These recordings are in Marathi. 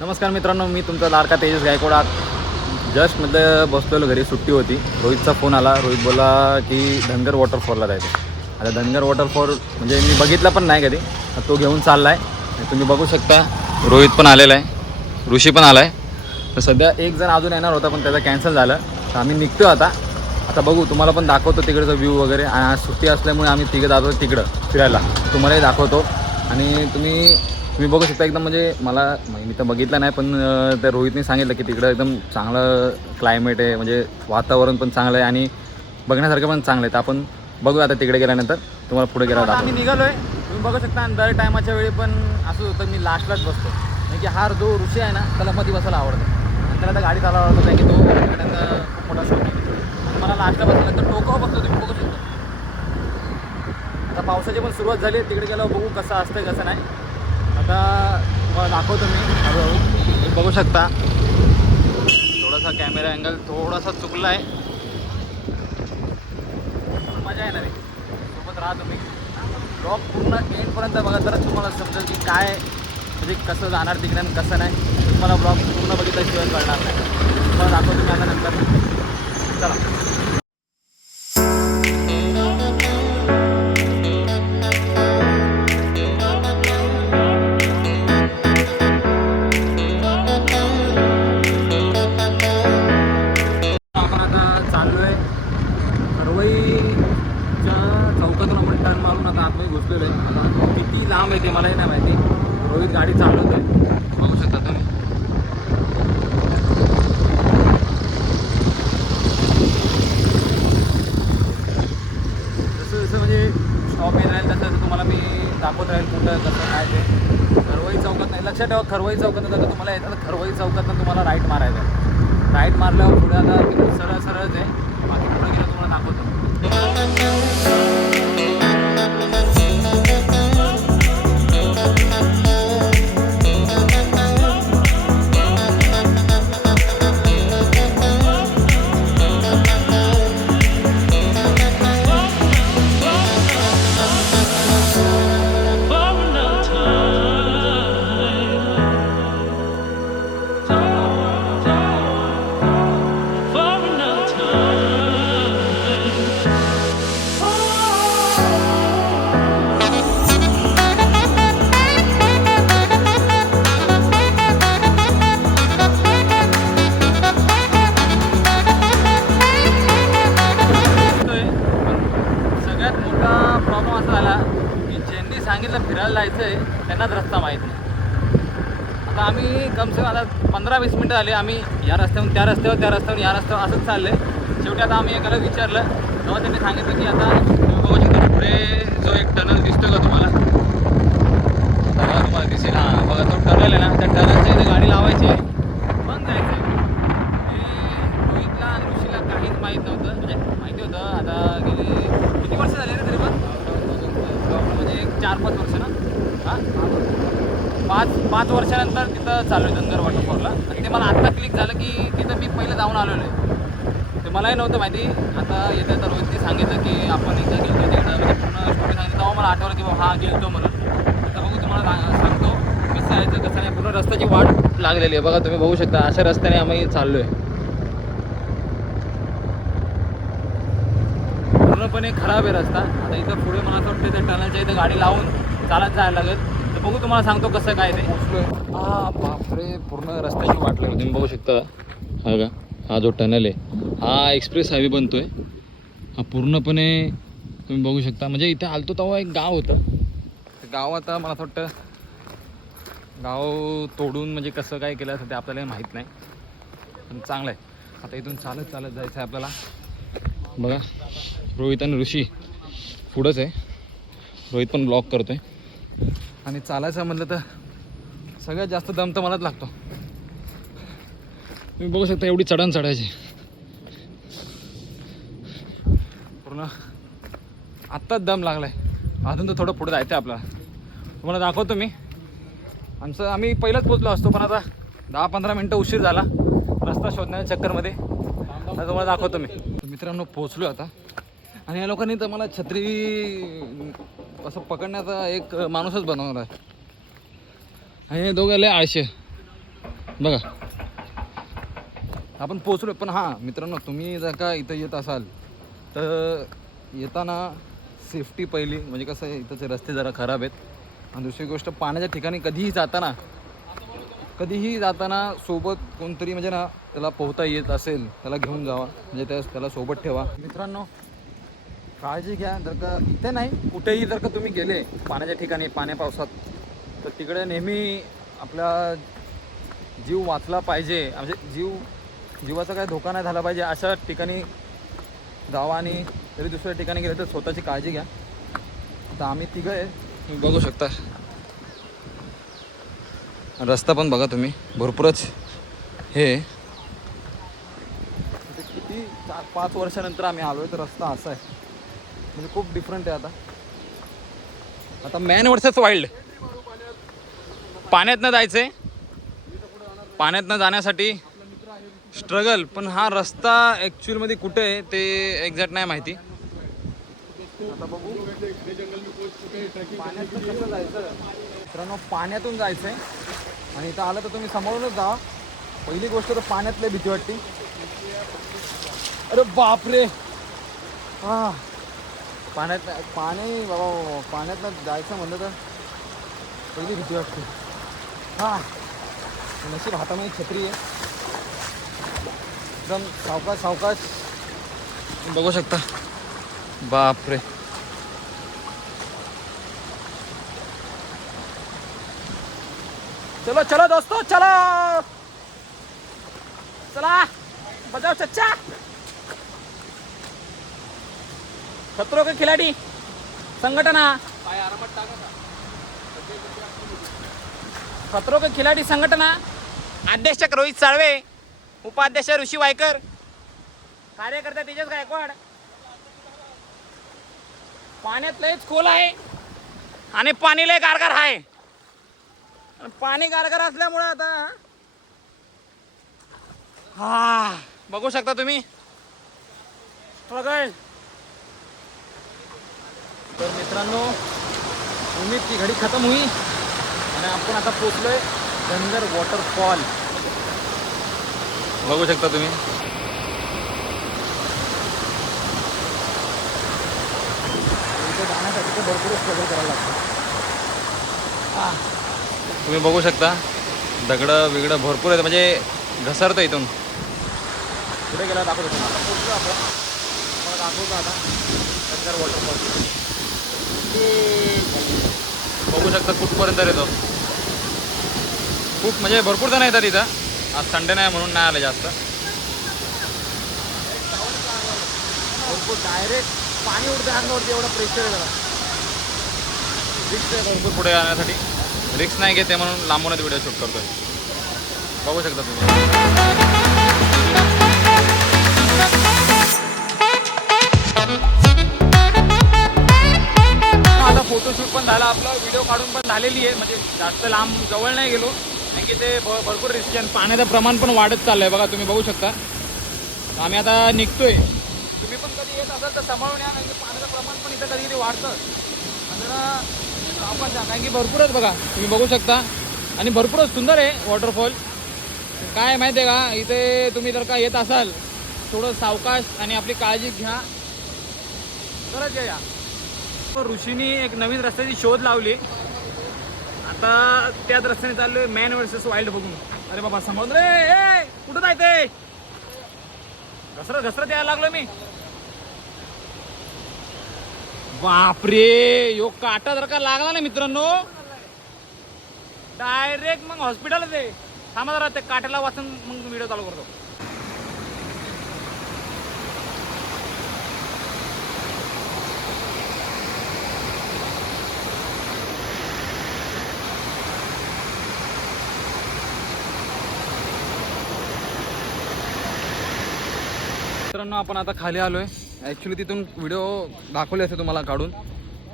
नमस्कार मित्रांनो, मी तुमचा लाडका तेजस गायकवाड. जस्ट म्हणजे बसलेलो घरी, सुट्टी होती. रोहितचा फोन आला. रोहित बोला की धनगर वॉटरफॉलला जायचं. आता धनगर वॉटरफॉल म्हणजे मी बघितला पण नाही कधी. तो घेऊन चालला आहे. तुम्ही बघू शकता रोहित पण आलेला आहे, ऋषी पण आला आहे. तर सध्या एक जण अजून येणार होता पण त्याचं कॅन्सल झालं. तर आम्ही निघतो आता बघू, तुम्हाला पण दाखवतो तिकडचं व्ह्यू वगैरे. आणि आज सुट्टी असल्यामुळे आम्ही तिघं जातो तिकडं फिरायला, तुम्हालाही दाखवतो. आणि तुम्ही बघू शकता एकदम म्हणजे मी तर बघितलं नाही पण त्या रोहितने सांगितलं की तिकडं एकदम चांगलं क्लायमेट आहे, म्हणजे वातावरण पण चांगलं आहे आणि बघण्यासारखं पण चांगलं आहे. तर आपण बघू आता तिकडे गेल्यानंतर तुम्हाला पुढे गेला. आम्ही निघालो आहे, तुम्ही बघू शकता. आणि दर टायमाच्या वेळी पण असंच होतं, मी लास्टलाच बसतो. म्हणजे की हा जो ऋषी आहे ना त्याला मध्ये बसायला आवडतं आणि त्याला तर गाडी चालवायला आवडतं, कारण की तो गाड्यांचा खूप मोठा शौक आहे. आणि मला लास्टला बसल्यानंतर टोकावर बसतो, तुम्ही बघू शकता. आता पावसाची पण सुरुवात झाली, तिकडे गेल्यावर बघू कसं असतं कसं नाही. आता तुम्हाला दाखवतो मी हळूहळू. तुम्ही बघू शकता थोडासा कॅमेरा अँगल थोडासा चुकला आहे. मजा आहे ना रे, सोबत राहा तुम्ही. ब्लॉग पूर्ण एंडपर्यंत बघा, तरच तुम्हाला समजेल की काय म्हणजे कसं जाणार तिकडे आणि कसं नाही. तुम्हाला ब्लॉग पूर्ण बघितल्याशिवाय कळणार नाही. तुम्हाला दाखवतो मी आता नंतर. चला. आपण आता चाललो आहे खरवईच्या चौकातून. आपण टर्न मारून आता आतमध्ये घुसलेलो आहे. आता किती लांब आहे ते मलाही नाही माहिती. रोहित गाडी चालवत आहे, बघू शकता तुम्ही. जसं जसं म्हणजे स्टॉप येत राहील तसं तुम्हाला मी दाखवत राहील कुठं कसं काय ते. खरवई चौकात नाही, लक्षात ठेवा. खरवई चौकात जर तुम्हाला येतं तर खरवई चौकातनं तुम्हाला राईट मारायचं आहे. राईट मारल्यावर पुढे आता सरळ सरळच आहे. बाकी पुढे गेलं तुम्हाला दाखवतो. सगळ्यात मोठा प्रॉब्लेम असा झाला की ज्यांनी सांगितलं फिरायला जायचं आहे त्यांनाच रस्ता माहीत नाही. आता आम्ही कमसे कम आता 15-20 मिनटं झाली, आम्ही या रस्त्यावरून त्या रस्त्यावर, त्या रस्त्यावरून या रस्त्यावर असंच चाललं आहे. शेवटी आता आम्ही एकाला विचारलं तेव्हा त्यांनी सांगितलं की आता तुम्ही बघू शकता पुढे जो एक टनल दिसतो का तुम्हाला, बघा तुम्हाला दिसेल. हां बघा, तो टनल आहे ना, त्या टनलच्या इथे गाडी लावायची आहे, पण जायचं आहे. हे रोहितला आणि ऋषीला काहीच माहीत नव्हतं. म्हणजे माहिती होतं, आता गेली किती वर्ष झाले ना तरी पण, म्हणजे 4-5 वर्ष ना. हां 5 वर्षानंतर तिथं चालू आहे धनगर वॉटरफॉलला. आणि ते मला आत्ता क्लिक झालं की तिथं मी पहिलं जाऊन आलेलो आहे. ते मलाही नव्हतं माहिती. आता येतं तर रोहितने सांगितलं की आपण एकदा गेलो तिकडं, म्हणजे पूर्ण स्टोरी सांगितलं तेव्हा मला आठवलं की बाबा हा गेलतो म्हणून. आता बघू, तुम्हाला सांगतो कसं यायचं कसं नाही. पूर्ण रस्त्याची वाट लागलेली आहे, बघा तुम्ही बघू शकता. अशा रस्त्याने आम्ही चाललो आहे. पूर्णपणे खराब आहे रस्ता. आता इथं पुढे मला असं वाटतं त्या टनलच्या इथं गाडी लावून चालत जायला लागेल. तर बघू, तुम्हाला सांगतो कसं काय ते. हा बापरे, पूर्ण रस्त्याची वाट लागली. तुम्ही बघू शकता. हा का, हा जो टनल आहे हा एक्सप्रेस हायवे बनतो आहे. हा पूर्णपणे तुम्ही बघू शकता. म्हणजे इथे आलतो तेव्हा एक गाव होतं. ते गाव आता मला असं वाटतं गाव तोडून म्हणजे कसं काय केलं असं ते आपल्याला माहीत नाही, पण चांगलं आहे. आता इथून चालत चालत जायचं आहे आपल्याला. बघा रोहित आणि ऋषी पुढंच आहे. रोहित पण ब्लॉग करतो आहे. आणि चालायचं म्हटलं तर सगळ्यात जास्त दम तर मलाच लागतो. तुम्ही बघू शकता एवढी चढण चढायची. पूर्ण आत्ताच दम लागला आहे. अजून तर थोडं पुढे जायचं आहे आपल्याला. तुम्हाला दाखवतो मी. आम्ही पहिलंच पोचलो असतो, पण आता 10-15 मिनटं उशीर झाला रस्ता शोधण्याच्या चक्करमध्ये. आता तुम्हाला दाखवतो मी. मित्रांनो पोचलो आता. आणि या लोकांनी तर मला छत्री असं पकडण्याचा एक माणूसच बनवला आहे. आणि हे दोघं लय आळशे. बघा आपण पोचलो. पण हां मित्रांनो, तुम्ही जर का इथं येत असाल तर येताना सेफ्टी पहिली. म्हणजे कसं आहे, इथंचे रस्ते जरा खराब आहेत. आणि दुसरी गोष्ट, पाण्याच्या ठिकाणी कधीही जाताना सोबत कोणतरी म्हणजे ना त्याला पोहता येत असेल त्याला घेऊन जावा, म्हणजे त्याला सोबत ठेवा. मित्रांनो काळजी घ्या. जर का इथे नाही कुठेही जर का तुम्ही गेले पाण्याच्या ठिकाणी पावसात, तर तिकडे नेहमी आपला जीव वाचला पाहिजे. म्हणजे जीवाचा काही धोका नाही झाला पाहिजे अशा ठिकाणी जावा. आणि तरी दुसऱ्या ठिकाणी गेले तर स्वतःची काळजी घ्या. आता आम्ही तिघं आहे, तुम्ही बघू शकता. रस्ता पण बघा तुम्ही, भरपूरच हे किती 4-5 वर्षानंतर आम्ही आलो आहे तर रस्ता असा आहे. म्हणजे खूप डिफरंट आहे. आता मॅन वर्सेस वाईल्ड. पाण्यातनं जायचं आहे, पाण्यातनं जाण्यासाठी स्ट्रगल. पण हा रस्ता ॲक्च्युअलमध्ये कुठे आहे ते एक्झॅक्ट नाही माहिती. आता बघू पाण्यातून कसं जायचं. मित्रांनो पाण्यातून जायचं आहे आणि इथं आलं तर तुम्ही समोरूनच जा. पहिली गोष्ट तर पाण्यातले भीती वाटते. अरे बापरे, हां पाणी बाबा पाण्यातनं जायचं म्हणलं तर पहिली भीती वाटते. हां नशीब हातामध्ये छत्री आहे. एकदम सावकाश बघू शकता. बापरे, चलो दोस्तों, चला बजाओ चच्चा. खतरों के खिलाडी संघटना, खतरों के खिलाडी संघटना, अध्यक्ष रोहित साळवे, उपाध्यक्ष ऋषी वायकर, कार्यकर्ता तेजस गायकवाड. पाण्यात लयच खोल आहे आणि पाणी लय गारगार आहे. पाणी गारगार असल्यामुळे आता हा बघू शकता तुम्ही स्ट्रगल. तर मित्रांनो उम्मीद की घडी खतम हुई आणि आपण आता पोचलोय धनगर वॉटरफॉल. बघू शकता तुम्ही. इथे जाण्यासाठी तर भरपूर स्ट्रगल करायला लागतं. तुम्ही बघू शकता दगडं बिगडं भरपूर आहेत, म्हणजे घसरतं इथून. पुढे गेला दाखवतो तुम्हाला. आता पोचलो आपण, मला दाखवतो आता धनगर वॉटरफॉल. बघू शकता कुठपर्यंत येतो. खूप म्हणजे भरपूर जण येतात इथं. आज संडे नाही म्हणून नाही आले जास्त. भरपूर डायरेक्ट पाणी उडतं अंगावरती, एवढं प्रेशर आहे त्याला. रिक्स आहे भरपूर पुढे जाण्यासाठी. रिक्स नाही घेते म्हणून लांबूनच व्हिडिओ शूट करतोय. बघू शकता तुम्ही. आता फोटोशूट पण झाला आपला, व्हिडिओ काढून पण झालेली आहे. म्हणजे जास्त लांब जवळ नाही गेलो कारण की ते भरपूर रिस्क आहे. पाण्याचं प्रमाण पण वाढत चाललं आहे बघा, तुम्ही बघू शकता. आम्ही आता निघतोय. तुम्ही पण कधी येत असाल तर सांभाळून या, कारण की पाण्याचं प्रमाण पण इथं कधी वाढतं. आपण कारण की भरपूरच बघा तुम्ही बघू शकता. आणि भरपूरच सुंदर आहे वॉटरफॉल. काय माहिती आहे का, इथे तुम्ही जर का येत असाल थोडं सावकाश आणि आपली काळजी घ्या तरच या. ऋषीनी एक नवीन रस्त्याची शोध लावली. आता त्याच रस्त्याने चाललोय मॅन वर्सेस वाईल्ड बघून. अरे बाबा समोर रे, कुठं जायचंय? घसरत यायला लागलो मी. बापरे, यो काटा जर का लागला ना मित्रांनो डायरेक्ट मग हॉस्पिटलच आहे. थांबा जरा ते काट्याला वाचून मग व्हिडिओ चालू करतो. मित्रांनो आपण आता खाली आलो आहे. ॲक्च्युली तिथून व्हिडिओ दाखवले असते तुम्हाला काढून,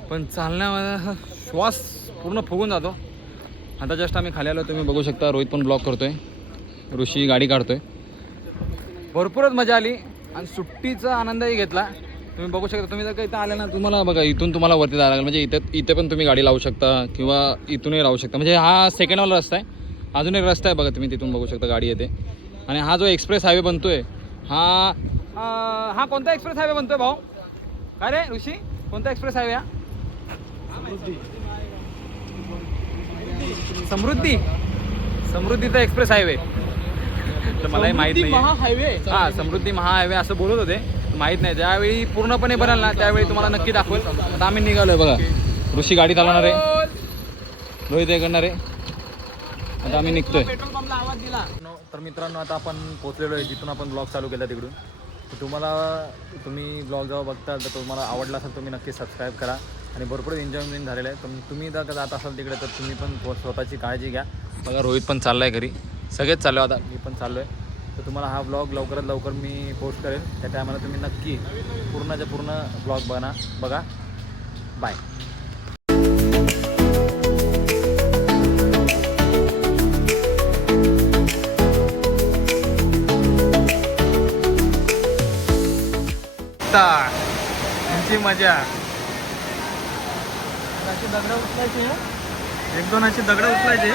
पण चालण्यामध्ये श्वास पूर्ण फुगून जातो. आता जस्ट आम्ही खाली आलो, तुम्ही बघू शकता. रोहित पण ब्लॉग करतोय, ऋषी गाडी काढतोय. भरपूरच मजा आली आणि सुट्टीचा आनंदही घेतला. तुम्ही बघू शकता. तुम्ही जर का इथं आले ना, तुम्हाला बघा इथून तुम्हाला वरती जायला लागेल. म्हणजे इथे पण तुम्ही गाडी लावू शकता किंवा इथूनही राहू शकता. म्हणजे हा सेकंडवाला रस्ता आहे. अजून एक रस्ता आहे बघा, तुम्ही तिथून बघू शकता गाडी येते. आणि हा जो एक्सप्रेस हायवे बनतोय हा कोणता एक्सप्रेस हायवे बनतोय भाऊ? काय रे ऋषी, कोणता एक्सप्रेस हायवे हा? समृद्धीचा एक्सप्रेस हायवे. तर मलाही माहित नाही. हायवे हा समृद्धी महाहायवे असं बोलत होते, माहित नाही. ज्यावेळी पूर्णपणे बनेल ना त्यावेळी तुम्हाला नक्की दाखवेल. आता आम्ही निघालोय बघा, ऋषी गाडी चालवणार आहे, रोहित हे करणार आहे. आता आम्ही निघतोय. पेट्रोल पंपला आवाज दिला. तर मित्रांनो आता आपण पोहोचलेलो आहे जिथून आपण ब्लॉग चालू केला तिकडून. तर तुम्ही ब्लॉग जेव्हा बघता तर तुम्हाला आवडला असेल तुम्ही नक्की सबस्क्राईब करा. आणि भरपूर एन्जॉयमेंट झालेलं आहे. तुम्ही जर जात असाल तिकडे तर तुम्ही पण स्वतःची काळजी घ्या. बघा रोहित पण चालला आहे घरी, सगळेच चाललो आता, मी पण चाललो आहे. तर तुम्हाला हा ब्लॉग लवकरात लवकर मी पोस्ट करेल. त्या टायमाला तुम्ही नक्की पूर्णच्या पूर्ण ब्लॉग बघा. बाय. तुमची मजा. दगड उचलायची. एक दोन अशी दगड उचलायचे.